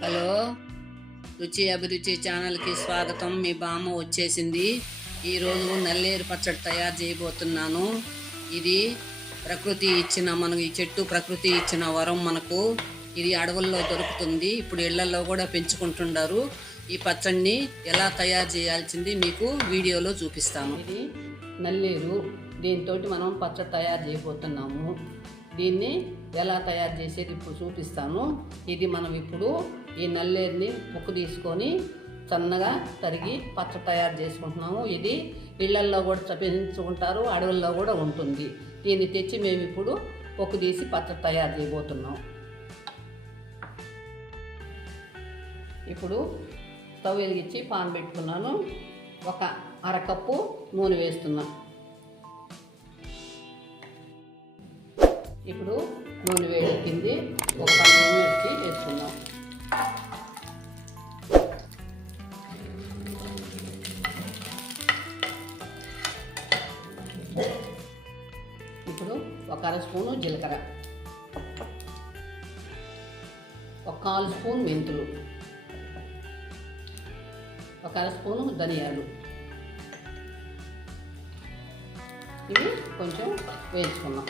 Hello, రుచి అభిరుచి ఛానల్కి స్వాగతం. మీ బామ్మ వచ్చేసింది. ఈరోజు నల్లేరు పచ్చడి తయారు చేయబోతున్నాను. ఇది ప్రకృతి ఇచ్చిన మనకు, ఈ చెట్టు ప్రకృతి ఇచ్చిన వరం మనకు. ఇది అడవుల్లో దొరుకుతుంది, ఇప్పుడు ఇళ్లలో కూడా పెంచుకుంటున్నారు. ఈ పచ్చడిని ఎలా తయారు చేయాల్సింది మీకు వీడియోలో చూపిస్తాను. ఇది నల్లేరు, దీంతో మనం పచ్చడి తయారు చేయబోతున్నాము. దీన్ని ఎలా తయారు చేసేది ఇప్పుడు చూపిస్తాను. ఇది మనం ఇప్పుడు ఈ నల్లేరుని పొక్కు తీసుకొని సన్నగా తరిగి పచ్చడి తయారు చేసుకుంటున్నాము. ఇది ఇళ్లల్లో కూడా పెంచుకుంటారు, అడవుల్లో కూడా ఉంటుంది. దీన్ని తెచ్చి మేము ఇప్పుడు పొక్కు తీసి పచ్చడి తయారు చేయబోతున్నాం. ఇప్పుడు స్టవ్ వెలిగించి పాన్ పెట్టుకున్నాను. ఒక అరకప్పు నూనె వేస్తున్నాను. ఇప్పుడు నూనె వేడెక్కింది, ఒక మిర్చి వేసుకుందాం. ఇప్పుడు ఒక అర స్పూను జీలకర్ర, ఒక 1/4 స్పూన్ మెంతులు, ఒక అర స్పూను ధనియాలు. ఇవి కొంచెం వేయించుకున్నాం.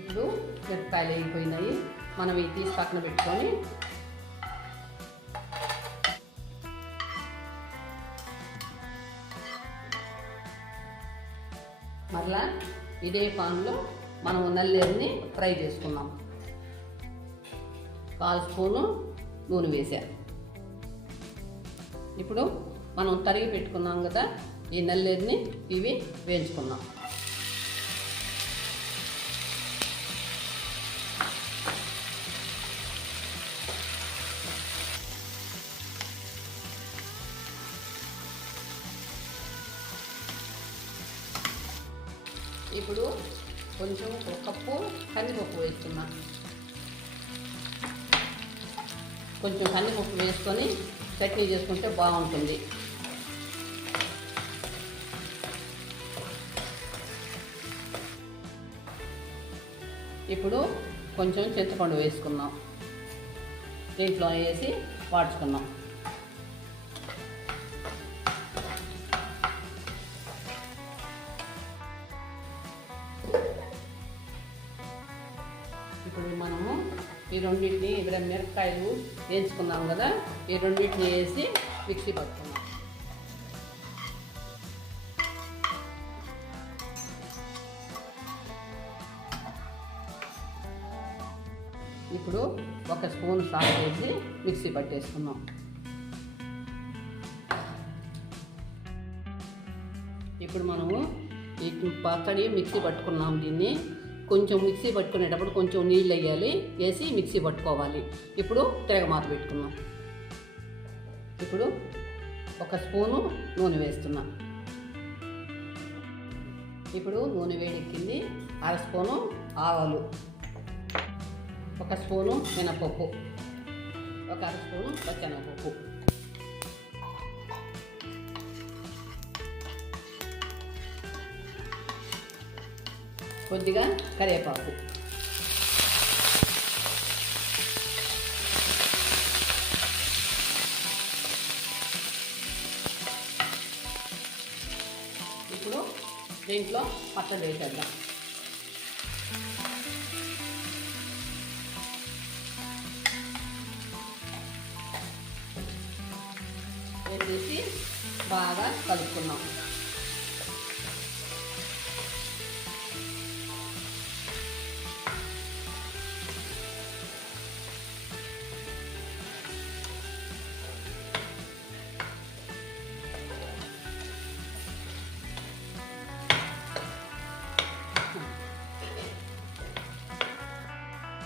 ఇప్పుడు మిరపకాయలు వేగిపోయినాయి. మనం ఇవి తీసి పక్కన పెట్టుకొని మరలా ఇదే పాన్లో మనం నల్లేరుని ఫ్రై చేసుకున్నాం. 1/4 స్పూను నూనె వేసా. ఇప్పుడు మనం తరిగి పెట్టుకున్నాం కదా, ఈ నల్లేరుని ఇవి వేయించుకున్నాం. ఇప్పుడు కొంచెం ఒక కప్పు కందిపప్పు వేస్తున్నా. కొంచెం కందిపప్పు వేసుకొని చట్నీ చేసుకుంటే బాగుంటుంది. ఇప్పుడు కొంచెం చింతపండు వేసుకున్నాం. దీంట్లో వేసి వాడుచుకున్నాం. ఇప్పుడు మనము ఈ రెండింటిని, మిరపకాయలు వేయించుకున్నాం కదా, ఈ రెండింటిని వేసి మిక్సీ పట్టుకున్నాం. ఇప్పుడు ఒక స్పూన్ సాల్ట్ వేసి మిక్సీ పట్టేసుకున్నాం. ఇప్పుడు మనము ఈ పచ్చడి మిక్సీ పట్టుకున్నాం. దీన్ని కొంచెం మిక్సీ పట్టుకునేటప్పుడు కొంచెం నీళ్ళు వేయాలి, వేసి మిక్సీ పట్టుకోవాలి. ఇప్పుడు తిరగమాత పెట్టుకున్నాం. ఇప్పుడు ఒక స్పూను నూనె వేస్తున్నా. ఇప్పుడు నూనె వేడెక్కింది. అర స్పూను ఆవాలు, ఒక స్పూను మినపప్పు, ఒక అర స్పూను పచ్చెనగపప్పు, కొద్దిగా కరివేపాకు. ఇప్పుడు దీంట్లో పచ్చడి వేసేద్దాం. వేసేసి బాగా కలుపుకున్నాం.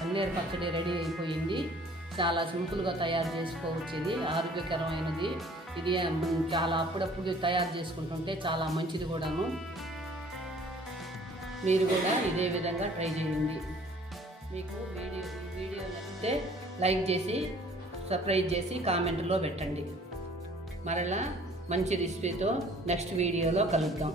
నల్లేరు పచ్చడి రెడీ అయిపోయింది. చాలా సింపుల్గా తయారు చేసుకోవచ్చు. ఇది ఆరోగ్యకరమైనది. ఇది చాలా అప్పుడప్పుడు తయారు చేసుకుంటుంటే చాలా మంచిది కూడాను. మీరు కూడా ఇదే విధంగా ట్రై చేయండి. మీకు వీడియో నచ్చితే లైక్ చేసి, సబ్స్క్రైబ్ చేసి కామెంట్లో పెట్టండి. మరలా మంచి రెసిపీతో నెక్స్ట్ వీడియోలో కలుద్దాం.